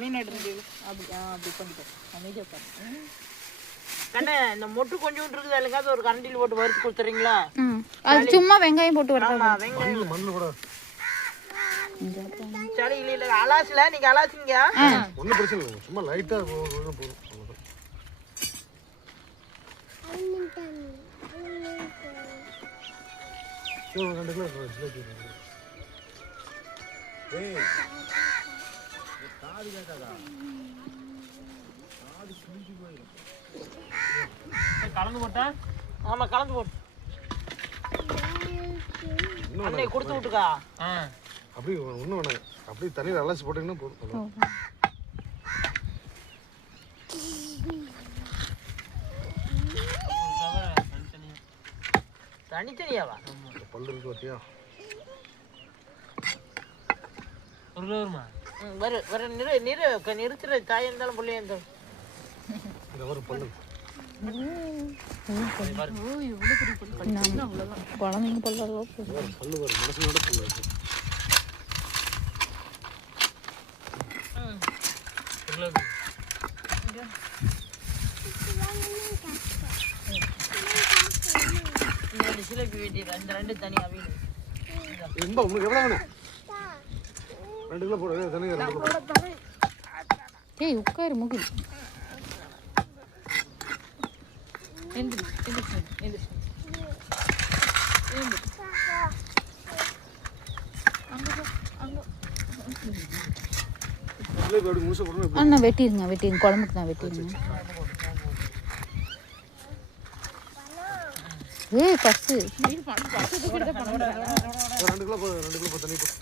மீன் எடுத்து அப்படி அப்படி பண்ணிட்டேன் அமைதியாக உட்காந்து கண்ணே இந்த மொட்டு கொஞ்சம் இருக்குது அதுக்காவது ஒரு கரண்டியில் போட்டு வறுத்து கொடுத்துறீங்களா? அது சும்மா வெங்காயம் போட்டு ஆமா வெங்காயம் மண்ணு கூட சரி இல்ல அலாசல நீங்க அலாசிங்க ஒன்றும் பிரச்சனை இல்லை சும்மா லைட்டாக போதும் அவ்வளோதான். சரி 2 கிலோ ஜிலேபி கலந்து போட்டா ஆமா கலந்து போட்டு அன்னை கொடுத்து விட்டுக்கா. அப்படி ஒன்றும் வேணாங்க அப்படி தண்ணியில் அலசி போட்டிங்கன்னா போதும். தனித்தனியாவா பல்லு இருக்கு பார்த்தியா ஒரு கிலோ வருமா? வர வர நிறுத்துற தாய் இருந்தாலும் பிள்ளையா இருந்தாலும் இந்த வர பல்லு குழந்தைங்க பல்லு வரும் மனசனோட பல்லு இருக்கு. ஒரு கிலோ சிலப்பி வெட்டி ரெண்டு தனி அவியல் ரொம்ப உங்களுக்கு எவ்வளோ வேணும் 2 கிலோ போடு தண்ணி 2 கிலோ போடு. ஏய் உட்காரு முகில் ஜிலேபி அப்படி முழுசா போடணும். அண்ணா வெட்டிடுங்க குழம்புக்கு தான் வெட்டிடுங்க. ஏய் பர்ஸு 2 கிலோ போடு 2 கிலோ தண்ணி போடு.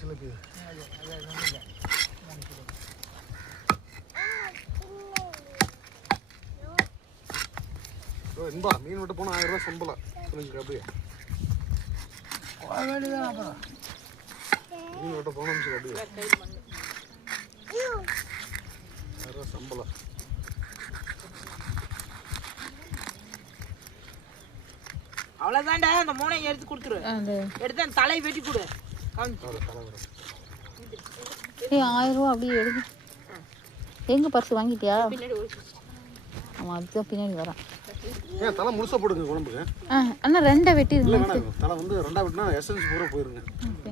ஜிலேபி என்பா மீன் விட்டு போனால் 1000 ரூபா சம்பளம் சொல்லுங்க. அப்படியே மீன் விட்டு போனோம் அப்படியே 1000 ரூபா சம்பளம். அவ்வளவுதான்டா அந்த மூணையும் எடுத்து கொடுத்துரு. எடுத்து அந்த தலையை வெட்டி கொடு. ஏய் 1000 ரூபா அப்படியே எடுங்க. எங்க பர்ஸ் வாங்கிட்டியா? ஆமா அதுதான் பின்னாடி வரேன். ஏன் தலை முழுசா போடுங்க குழம்புக்கு. அண்ணா 2 வெட்டிடுங்க. தலை வந்து 2 வெட்டினா எசன்ஸ் பூரா போயிருங்க.